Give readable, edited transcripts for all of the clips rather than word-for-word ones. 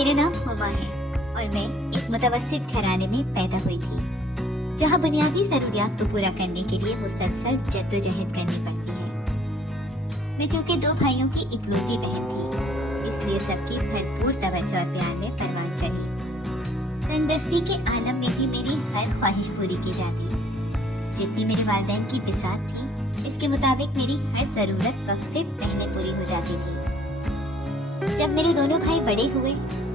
میرا نام ہما ہے اور میں ایک متوسط گھرانے میں پیدا ہوئی تھی جہاں بنیادی ضروریات کو پورا کرنے کے لیے مسلسل جدوجہد کرنی پڑتی ہے۔ میں چونکہ 2 بھائیوں کی اکلوتی بہن تھی، اس لیے سب کی بھرپور توجہ اور پیار میں پروان چڑھی۔ تندرستی کے عالم میں ہی میری ہر خواہش پوری کی جاتی، جتنی میرے والدین کی بساط تھی اس کے مطابق میری ہر ضرورت وقت سے پہلے پوری ہو جاتی تھی۔ جب میرے دونوں بھائی بڑے ہوئے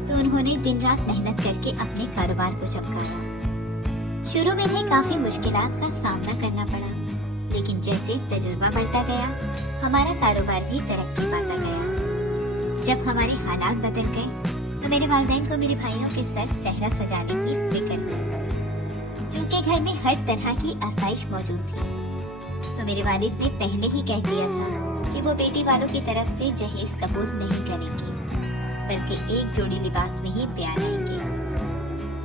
تو انہوں نے دن رات محنت کر کے اپنے کاروبار کو چمکایا۔ شروع میں انہیں کافی مشکلات کا سامنا کرنا پڑا، لیکن جیسے تجربہ بڑھتا گیا ہمارا کاروبار بھی ترقی پاتا گیا۔ جب ہمارے حالات بدل گئے تو میرے والدین کو میرے بھائیوں کے سر صحرا سجانے کی فکر ہوئی۔ چونکہ گھر میں ہر طرح کی آسائش موجود تھی تو میرے والد نے پہلے ہی کہہ دیا تھا کہ وہ بیٹی والوں کی طرف سے جہیز قبول نہیں کریں گے، بلکہ ایک جوڑی لباس میں ہی بیاہ لائیں گے۔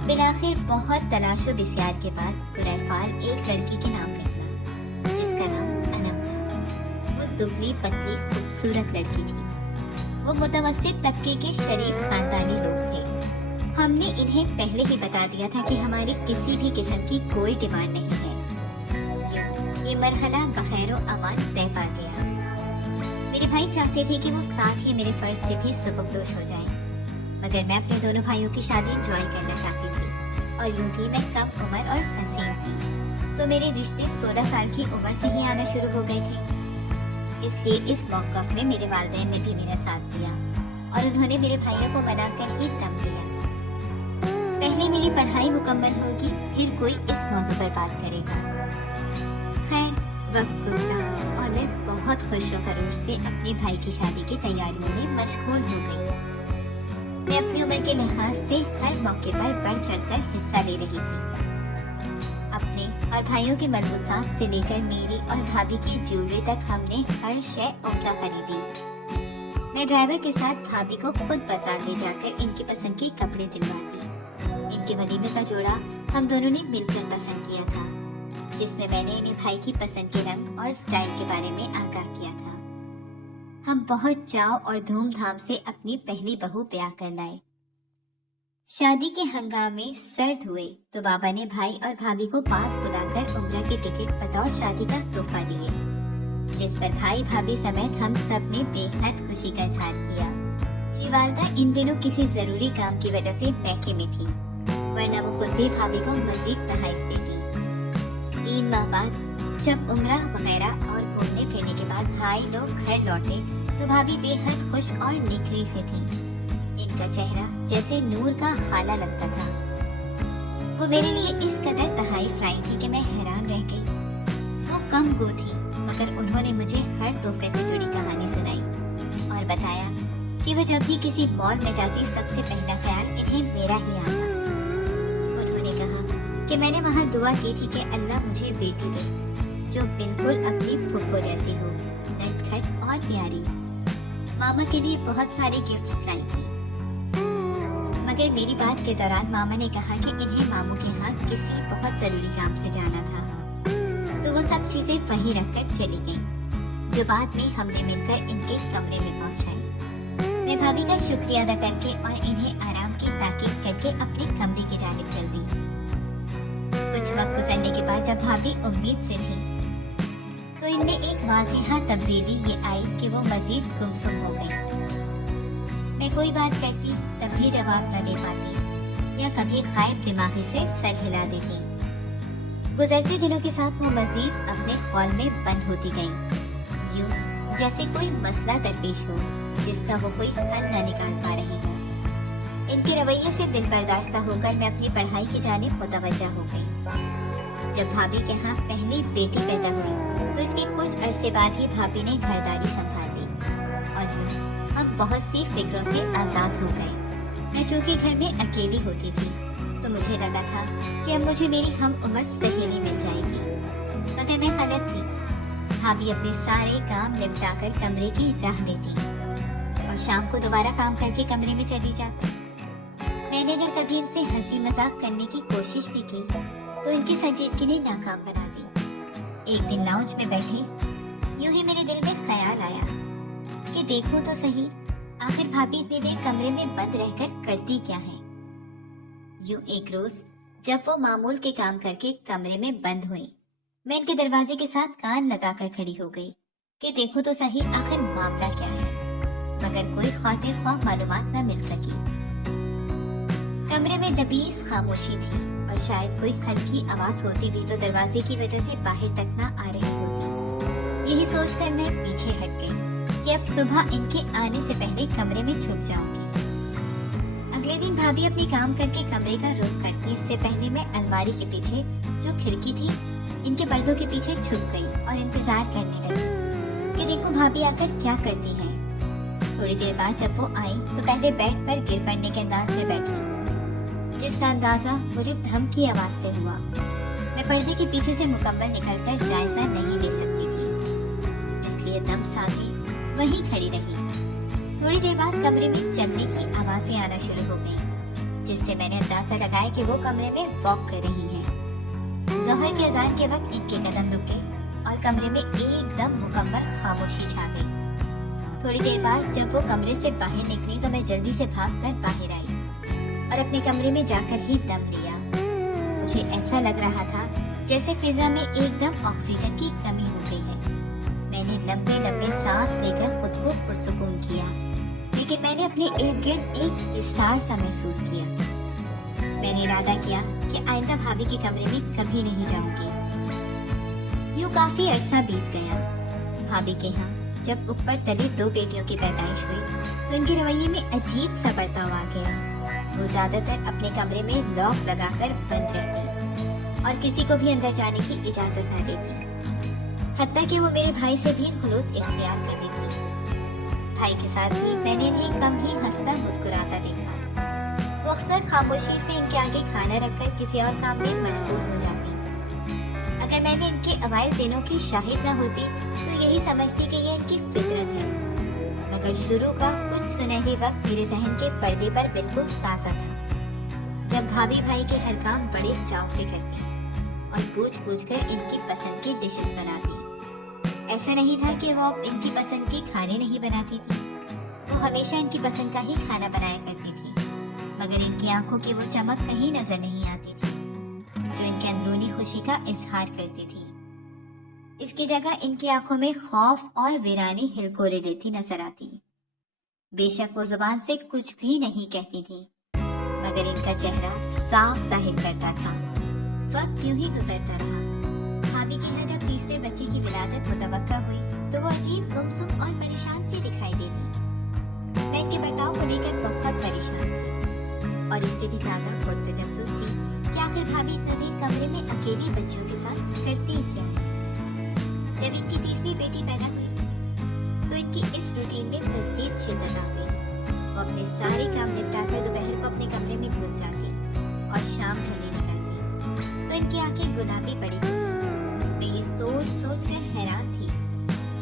بالآخر بہت تلاش و بسیار کے بعد برائے فال ایک لڑکی کے نام نکلا جس کا نام انم تھا۔ وہ دبلی پتلی خوبصورت لڑکی تھی۔ وہ متوسط طبقے کے شریف خاندانی لوگ تھے۔ ہم نے انہیں پہلے ہی بتا دیا تھا کہ ہماری کسی بھی قسم کی کوئی ڈیمانڈ نہیں ہے۔ یہ مرحلہ بخیر و امان طے پا گیا۔ میرے بھائی چاہتے تھے کہ وہ ساتھ ہی میرے فرض سے بھی سبکدوش ہو جائیں، مگر میں اپنے دونوں بھائیوں کی شادی انجوائے کرنا چاہتی تھی، اور یوں بھی میں کم عمر اور حسین تھی تو میرے رشتے 16 سال کی عمر سے ہی آنا شروع ہو گئے تھے۔ اس لیے اس موقف میں میرے والدین نے بھی میرا ساتھ دیا اور انہوں نے میرے بھائیوں کو منا کر ہی دم لیا۔ پہلے میری پڑھائی مکمل ہوگی، پھر کوئی اس موضوع پر بات کرے گا۔ خیر، وقت گزرا اور میں بہت خوش و خروش سے اپنے بھائی کی شادی کی تیاریوں میں مشغول ہو گئی۔ میں اپنی عمر کے لحاظ سے ہر موقع پر بڑھ چڑھ کر حصہ لے رہی تھی۔ اپنے اور بھائیوں کے ملبوسات سے لے کر میری اور بھابھی کی جیولری تک ہم نے ہر شے عمدہ خریدی۔ میں ڈرائیور کے ساتھ بھابھی کو خود بازار لے جا کر ان کی پسند کے کپڑے دلواتی۔ ان کے ولیمے کا جوڑا ہم دونوں نے مل کر پسند کیا تھا، جس میں میں نے انہیں بھائی کی پسند کے رنگ اور سٹائل کے بارے میں آگاہ کیا تھا۔ ہم بہت چاو اور دھوم دھام سے اپنی پہلی بہو بیاہ کر لائے۔ شادی کے ہنگامے سرد ہوئے تو بابا نے بھائی اور بھابھی کو پاس بلا کر عمرہ کے ٹکٹ بطور شادی کا تحفہ دیے، جس پر بھائی بھابھی سمیت ہم سب نے بے حد خوشی کا اظہار کیا۔ میری والدہ ان دنوں کسی ضروری کام کی وجہ سے میکے میں تھی، ورنہ وہ خود بھی بھابھی کو مزید تحائف دیتی۔ 3 ماہ بعد جب عمرہ وغیرہ اور گھومنے پھرنے کے بعد بھائی لوگ گھر لوٹے تو بھابھی بے حد خوش اور نکھری سے تھی۔ ان کا چہرہ جیسے نور کا حالہ لگتا تھا۔ وہ میرے لیے اس قدر تحائف لائی تھی کہ میں حیران رہ گئی۔ وہ کم گو تھی، مگر انہوں نے مجھے ہر تحفے سے جڑی کہانی سنائی اور بتایا کہ وہ جب بھی کسی مال میں جاتی سب سے پہلا خیال انہیں میرا ہی آتا۔ انہوں نے کہا کہ میں نے وہاں دعا کی تھی کہ اللہ مجھے بیٹی دے جو بالکل اپنی پھپھو جیسی ہو، نٹکھٹ اور پیاری۔ ماما کے لیے بہت ساری گفٹس لائی تھی، مگر میری بات کے دوران ماما نے کہا کہ انہیں ماموں کے ہاتھ کسی بہت ضروری کام سے جانا تھا، تو وہ سب چیزیں وہیں رکھ کر چلی گئیں، جو بعد میں ہم نے مل کر ان کے کمرے میں پہنچائی۔ میں بھابھی کا شکریہ ادا کر کے اور انہیں آرام کی تاکید کر کے اپنے کمرے کی جانب چل دی۔ کچھ وقت گزرنے کے بعد جب بھابھی امید سے تھی تو ان میں ایک واضح تبدیلی یہ آئی کہ وہ مزید گمسم ہو گئی۔ میں کوئی بات کرتی تب بھی جواب نہ دے پاتی یا کبھی غائب دماغی سے سر ہلا دیتی۔ گزرتے دنوں کے ساتھ وہ مزید اپنے خول میں بند ہوتی گئیں، یوں جیسے کوئی مسئلہ درپیش ہو جس کا وہ کوئی حل نہ نکال پا رہی ہو۔ ان کے رویے سے دل برداشتہ ہو کر میں اپنی پڑھائی کی جانب متوجہ ہو گئی۔ جب بھابھی کے ہاں پہلی بیٹی پیدا ہوئی تو اس کے کچھ عرصے بعد ہی بھابھی نے گھرداری سنبھال لی اور یوں ہم بہت سی فکروں سے آزاد ہو گئے۔ میں چونکہ گھر میں اکیلی ہوتی تھی تو مجھے لگا تھا کہ اب مجھے میری ہم عمر سہیلی مل جائے گی، مگر میں غلط تھی۔ بھابھی اپنے سارے کام نپٹا کر کمرے کی راہ لیتی اور شام کو دوبارہ کام کر کے کمرے میں چلی جاتی۔ میں نے اگر کبھی ان سے ہنسی مذاق کرنے کی کوشش بھی کی تو ان کی سنجیدگی نے ناکام بنا دی۔ ایک دن لاؤنج میں بیٹھی یوں ہی میرے دل میں خیال آیا کہ دیکھو تو صحیح आखिर भाभी इतनी देर कमरे में बंद रहकर करती क्या है। यूं एक रोज जब वो मामूल के काम करके कमरे में बंद हुई, मैं इनके दरवाजे के साथ कान लगाकर खड़ी हो गई कि देखूं तो सही आखिर मामला क्या है, मगर कोई खातिर ख्वाह मालूमात न मिल सकी। कमरे में दबीस खामोशी थी और शायद कोई हल्की आवाज होती भी तो दरवाजे की वजह से बाहर तक न आ रही होती। यही सोचकर मैं पीछे हट गई कि अब सुबह इनके आने से पहले कमरे में छुप जाऊंगी। अगले दिन भाभी अपनी काम करके कमरे का रुख करती, इससे पहले मैं अलमारी के पीछे जो खिड़की थी इनके पर्दों के पीछे छुप गई और इंतजार करने लगी कि देखो भाभी आकर क्या करती है। थोड़ी देर बाद जब वो आई तो पहले बेड पर गिर पड़ने के अंदाज में बैठी, जिसका अंदाजा मुझे धम की आवाज से हुआ। मैं पर्दे के पीछे से मुकम्मल निकलकर जायजा नहीं ले सकती थी, इसलिए दम साधे वहीं खड़ी रही। थोड़ी देर बाद कमरे में चलने की आवाजें आना शुरू हो गईं, जिससे मैंने अंदाजा लगाया कि वो कमरे में वॉक कर रही हैं। ज़ोहर के अज़ान के वक्त इनके कदम रुके और कमरे में एकदम मुकम्मल खामोशी छा गई। थोड़ी देर बाद जब वो कमरे से बाहर निकली तो मैं जल्दी से भागकर बाहर आई और अपने कमरे में जाकर ही दम लिया। मुझे ऐसा लग रहा था जैसे फिजा में एकदम ऑक्सीजन की कमी हो गई है। मैंने लंबे लंबे सांस लेकर खुद को पुरसुकून किया, लेकिन मैंने अपने इर्द गिर्द एक हिसार सा महसूस किया। मैंने इरादा किया कि आइंदा भाभी के कमरे में कभी नहीं जाऊंगी। यूं काफी अरसा बीत गया। भाभी के यहाँ जब ऊपर तले 2 बेटियों की पैदाइश हुई तो इनके रवैये में अजीब सा बर्ताव आ गया। वो ज्यादातर अपने कमरे में लॉक लगाकर बंद रहती और किसी को भी अंदर जाने की इजाजत न देती, हत्ता कि वो मेरे भाई से भी खुलूत इख्तियार कर लेती। भाई के साथ भी मैंने इन्हें कम ही हंसता मुस्कुराता देखा। वो अक्सर खामोशी से इनके आगे खाना रखकर किसी और काम में मशगूल हो जाती। अगर मैंने इनके अवाइल दिनों की शाहिद न होती तो यही समझती कि ये इनकी फितरत है, मगर शुरू का कुछ सुनहरी वक्त मेरे जहन के पर्दे पर बिल्कुल ताज़ा था, जब भाभी भाई के हर काम बड़े चाव से करती और पूछ पूछ कर इनकी पसंद की डिशेस बनाती। ऐसा नहीं था कि वो इनकी पसंद के खाने नहीं बनाती थी, वो हमेशा इनकी पसंद का ही खाना बनाया करती थी, मगर इनकी आंखों की वो चमक कहीं नजर नहीं आती थी जो इनके अंदरूनी खुशी का इजहार करती थी। इसकी जगह इनकी आंखों में खौफ और वीरानी हिलकोरे लेती नजर आती। बेशक वो जुबान से कुछ भी नहीं कहती थी, मगर इनका चेहरा साफ जाहिर करता था। वक्त यूं ही गुजरता रहा। भाभी के यहाँ जब तीसरे बच्चे की विलादत मुतवक्का हुई तो वो अजीब गुमसुम और परेशान सी दिखाई देती। मैं इनके बर्ताव को लेकर बहुत परेशान थी और इससे भी ज्यादा पुरतजस्सुस थी कि आखिर भाभी इतना देर कमरे में अकेली बच्चों के साथ करती क्या है। जब इनकी तीसरी बेटी पैदा हुई तो इनकी इस रूटीन में मजीद शिद्दत आ गई। वो अपने सारे काम निपटाकर दोपहर को अपने कमरे में घुस जाती और शाम ढलने निकलती तो इनकी आंखें गुलाबी पड़ी होती। मैं ये सोच सोच कर हैरान थी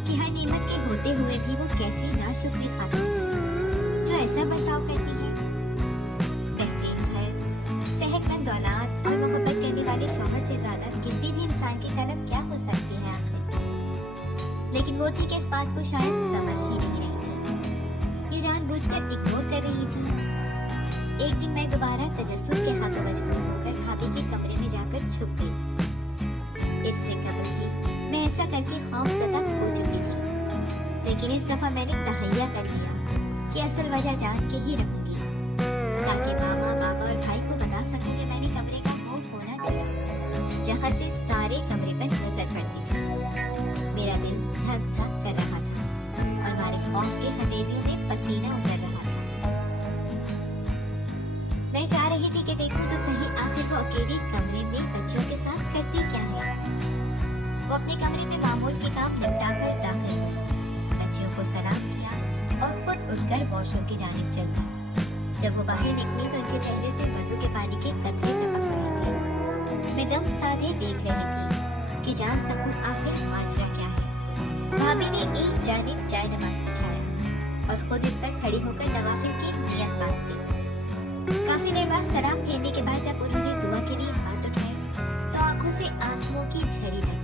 कि हर नेमत के होते हुए भी वो कैसी नाशुक्री खाती है जो ऐसा बर्ताव करती है। बेहतरीन घर, सेहतमंद औलाद और मोहब्बत करने वाले शौहर से ज्यादा किसी भी इंसान की तलब क्या हो सकती है आखिर। लेकिन वो थी कि इस बात को शायद समझ ही नहीं रही थी, ये जानबूझकर इग्नोर कर रही थी। एक दिन मैं दोबारा तजस्सुस के हाथों मजबूर होकर भाभी के कमरे में जाकर छुप गई। इससे कबल भी मैं ऐसा करके खौफज़दा हो चुकी थी, लेकिन इस दफा मैंने तहैया कर लिया कि असल वजह जान के ही रहूंगी, ताकि मामा बाबा और भाई को बता सकूं कि मैंने कमरे का वो कोना चुना जहां से सारे कमरे पर नजर पड़ती थी। मेरा दिल धक धक कर रहा था और हमारे खौफ के हथेलियों में पसीना उतर रहा था। मैं चाह रही थी कि देखूं तो सही आखिर वो अकेली कमरे में बच्चों के साथ करती क्या है। वो अपने कमरे में मामूल के काम निपटा कर दाखिल हुई, बच्चियों को सलाम किया और खुद उठकर वॉशरूम की जानिब चल गई। जब वो बाहर निकली तो उनके चेहरे से वजू के पानी के कतरे टपक रहे थे। मैं दम साधे देख रही थी कि जान सकूं आखिर माजरा क्या है। भाभी ने एक जानिब जाए नमाज बिछाया और खुद इस पर खड़ी होकर नवाफिल की नियत बांध दी। काफी देर बाद सलाम फेरने के बाद जब उन्होंने दुआ के लिए हाथ उठाए तो आंखों से आंसुओं की झड़ी लगती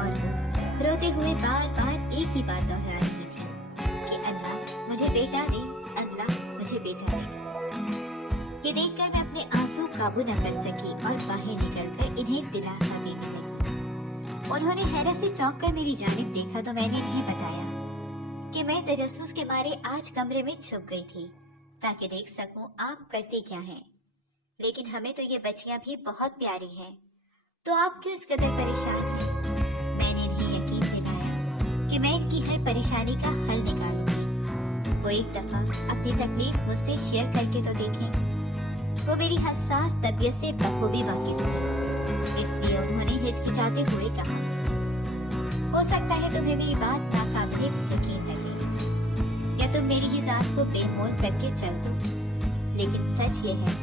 और वो रोते हुए बार बार एक ही बात दोहरा रही थी कि अल्लाह मुझे बेटा दे, अल्लाह मुझे बेटा दे। ये देखकर मैं अपने आंसू काबू न कर सकी और बाहर निकलकर इन्हें दिलासा देने लगी। उन्होंने हैरत से चौंक कर मेरी जानिब देखा तो मैंने इन्हें बताया कि मैं तजस्सुस के मारे आज कमरे में छुप गई थी ताकि देख सकूं आप करते क्या हैं। लेकिन हमें तो ये बच्चियां भी बहुत प्यारी हैं, तो आप क्यों इस कदर परेशान हैं? मैंने इन्हें यकीन दिलाया कि मैं इनकी हर परेशानी का हल निकालूंगी। वो एक दफा अपनी तकलीफ मुझसे शेयर करके तो देखें। वो मेरी हसास तबीयत से बखूबी वाकिफ थी, इसलिए उन्होंने हिचकिचाते हुए कहा, हो सकता है तुम्हें मेरी बात नाकाबिले यकीन लगे या तुम मेरी ही जात को बेमोल करके चल दो, लेकिन सच ये है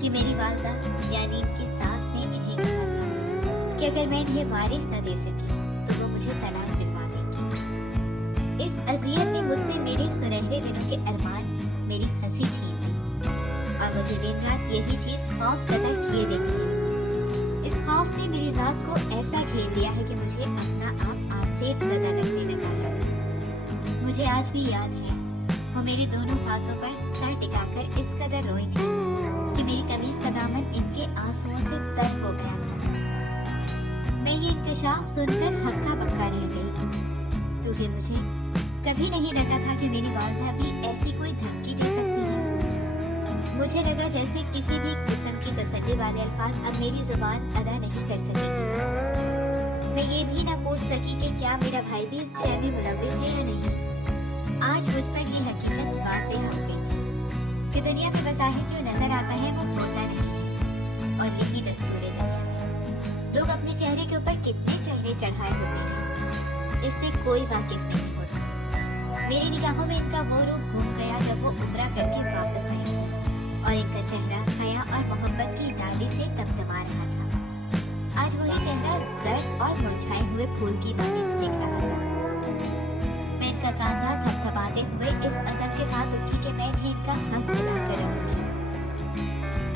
कि मेरी वालिदा यानी इनकी सास ने इन्हें कहा था कि अगर मैं इन्हें वारिस न दे सकी तो वो मुझे तलाक दिलवा देंगी। इस अज़ियत ने मुझसे मेरे सुनहरे दिनों के अरमान में मेरी हंसी छीन ली और मुझे दिन रात यही चीज खौफ ज़दा किए देती है। इस खौफ ने मेरी जात को ऐसा घेर लिया है कि मुझे अपना आप आसेब ज़दा लगने लगा है। मुझे आज भी याद है वो मेरे दोनों हाथों पर सर टिकाकर इस कदर रोई थी कि मेरी कमीज का दामन इनके आंसुओं से तर हो गया था। मैं ये इंकशाफ सुनकर हक्का बक्का रह गई, क्योंकि मुझे कभी नहीं लगा था कि मेरी वालिदा भी ऐसी कोई धमकी दे सकती है। मुझे लगा जैसे किसी भी किस्म की तसल्ली वाले अल्फाज अब मेरी जुबान अदा नहीं कर सकेगी। मैं ये भी ना पूछ सकी कि क्या मेरा भाई भी इस शय में मुलव्विस है या नहीं। आज मुझ पर ये हकीकत वाज़ेह हो गई थी कि दुनिया में बज़ाहिर जो नजर आता है वो होता नहीं है, और यही दस्तूरे दुनिया है। लोग अपने चेहरे के ऊपर कितने चेहरे चढ़ाए होते हैं, इससे कोई वाकिफ नहीं होता। मेरी निगाहों में इनका वो रूप घूम गया जब वो उम्रा करके वापस आई और इनका चेहरा हया और मोहब्बत की डाली से तमतमा रहा था। आज वही चेहरा जर्द और मुरझाए हुए फूल की मानिंद दिख रहा था। मैं इनका कांधा थपथपाते हुए इस अज़म के साथ उठी कि मैं इन्हें इनका हक दिला कर रहूंगी।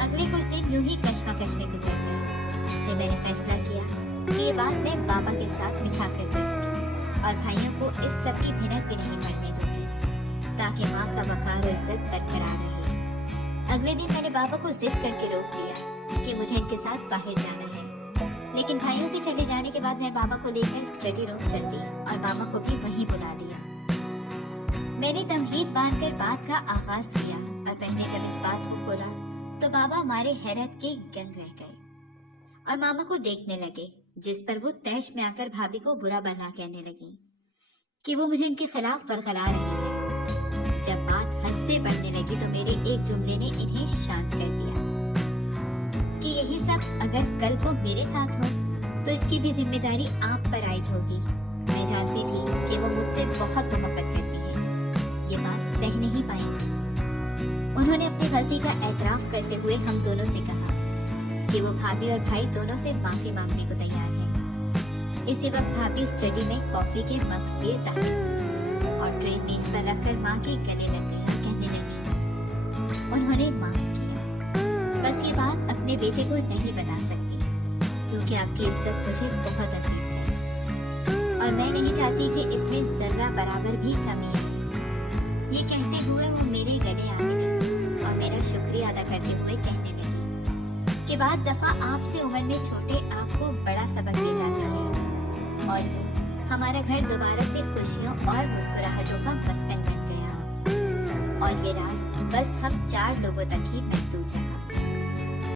अगले कुछ दिन यूं ही कश्मकश में गुजर गए। फिर मैंने फैसला किया कि ये बात मैं बाबा के साथ बिठा कर करूंगी और भाइयों को इस सब की भिनक भी नहीं पड़ने दूंगी, ताकि माँ का वकार और इज्जत बरकरार रहे। अगले दिन मैंने बाबा को जिद करके रोक लिया कि मुझे इनके साथ बाहर जाना है, लेकिन भाइयों के चले जाने के बाद मैं बाबा को लेकर स्टडी रूम चल दी और बाबा को भी वहीं बुला लिया। मैंने तमहीद बांधकर बात का आगाज किया और पहले जब इस बात को खोला तो बाबा हमारे हैरत के दंग रह गए और मामा को देखने लगे, जिस पर वो तैश में आकर भाभी को बुरा भला कहने लगी कि वो मुझे इनके खिलाफ बरकरार रही है। जब बात हद से बढ़ने लगी तो मेरे एक जुमले ने इन्हें शांत कर दिया कि यही सब अगर कल को मेरे साथ हो तो इसकी भी जिम्मेदारी आप पर आयद होगी। मैं जानती थी कि वो मुझसे बहुत मोहब्बत करती है, ये बात सह नहीं पाई थी। उन्होंने अपनी गलती का एतराफ करते हुए हम दोनों से कहा कि वो भाभी और भाई दोनों से माफी मांगने को तैयार है। इसी वक्त भाभी स्टडी में कॉफी के मग्स लिए दाखिल हुई और ट्रे मेज पर रखकर माँ के गले लग गई और कहने लगी, उन्होंने माफ किया, बस ये बात अपने बेटे को नहीं बता सकती क्योंकि आपकी इज्जत मुझे बहुत अजीज है और मैं नहीं चाहती कि इसमें जर्रा बराबर भी कमी है। ये कहते हुए वो मेरे गले आ मिली और मेरा शुक्रिया अदा करते हुए कहने लगी कि बाद दफा आपसे उम्र में छोटे आपको बड़ा सबक दे जाते हैं और हमारा घर दोबारा से खुशियों और मुस्कुराहटों का मस्कन बन गया और ये राज बस हम 4 लोगों तक ही महदूद